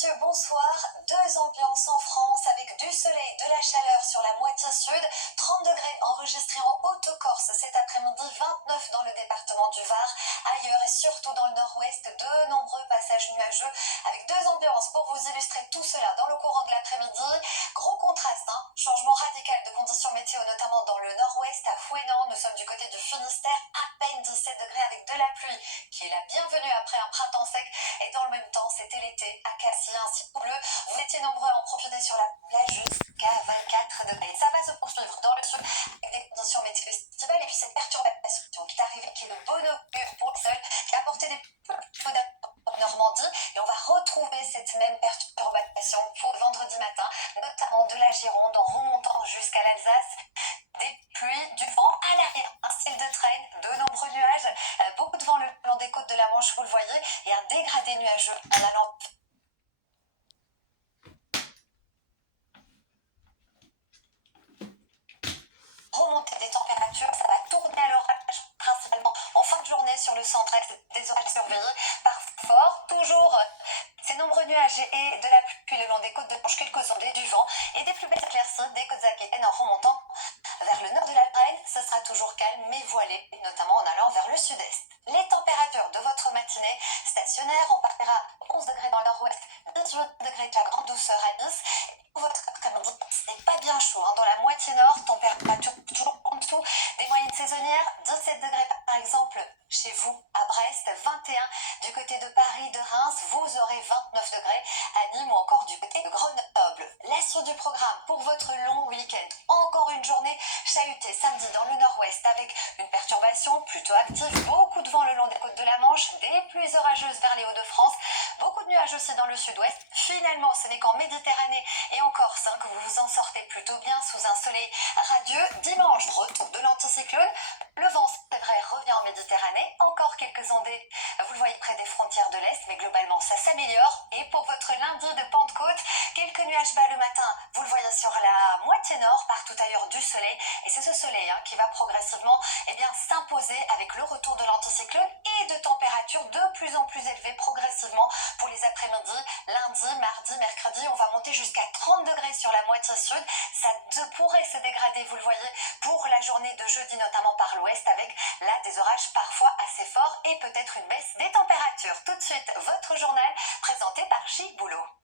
messieurs, bonsoir. Deux ambiances en France avec du soleil, de la chaleur sur la moitié sud, 30 degrés enregistrés en Haute-Corse cet après-midi, 29 dans le département du Var. Ailleurs et surtout dans le nord-ouest, de nombreux passages nuageux avec deux ambiances pour vous illustrer tout cela dans le courant de l'après-midi. Gros contraste, changement radical de conditions météo, notamment dans le nord-ouest à Fouesnant. Nous sommes du côté du Finistère, à peine 17 degrés avec de la pluie qui est la bienvenue après un printemps sec. Et dans le même temps, c'était l'été à Cassis, ainsi bleu. Vous étiez nombreux à en profiter sur la plage jusqu'à 24 degrés. Ça va se poursuivre dans le sud avec des conditions météo estivales et puis cette perturbation qui est arrivée, qui est de bon augure pour le sol, qui a apporté des peu en Normandie. Et on va retrouver cette même perturbation pour le vendredi matin, notamment de la Gironde en remontant jusqu'à l'Alsace. Des pluies, du vent à l'arrière, un style de traîne, de nombreux nuages, beaucoup de vent le long des côtes de la Manche, vous le voyez, et un dégradé nuageux en allant remonter des températures. Ça va tourner à l'orage, principalement en fin de journée sur le centre-est, des orages surveillés par fort, toujours ces nombreux nuages et de la pluie le long des côtes de Manche, quelques ondées, du vent et des plus belles éclaircies des côtes aquitaines en remontant vers le nord de l'Alpine. Ce sera toujours calme mais voilé, notamment en allant vers le sud-est. Les températures de votre matinée stationnaire, on partira 11 degrés dans le nord-ouest, 18 degrés de la grande douceur à Nice. Et pour votre après-midi, c'est pas bien chaud. Dans la moitié nord, température toujours en dessous des moyennes saisonnières, 17 degrés par exemple chez vous à Brest, 21 du côté de Paris, de Reims, vous aurez 29 degrés à Nîmes ou encore du côté de Grenoble. La suite du programme pour votre long week-end, encore une journée chahutée samedi dans le nord-ouest avec une perturbation plutôt active, beaucoup de vent le long des côtes de la Manche, des pluies orageuses vers les Hauts-de-France, beaucoup de nuages aussi dans le sud-ouest. Finalement, ce n'est qu'en Méditerranée et en Corse que vous vous en sortez plutôt bien sous un soleil radieux. Dimanche, retour de l'anticyclone. Le vent, c'est vrai, revient en Méditerranée. Encore quelques ondées, vous le voyez près des frontières de l'Est, mais globalement, ça s'améliore. Et pour votre lundi de Pentecôte, quelques nuages bas le matin. Vous le voyez sur la moitié nord, partout ailleurs du soleil. Et c'est ce soleil qui va progressivement s'imposer avec le retour de l'anticyclone et de températures de plus en plus élevées progressivement pour les après-midi. Lundi, mardi, mercredi, on va monter jusqu'à 30 degrés sur la moitié sud. Ça pourrait se dégrader, vous le voyez, pour la journée de jeudi, notamment par l'ouest, avec là des orages parfois assez forts et peut-être une baisse des températures. Tout de suite, votre journal présenté par Gilles Boulot.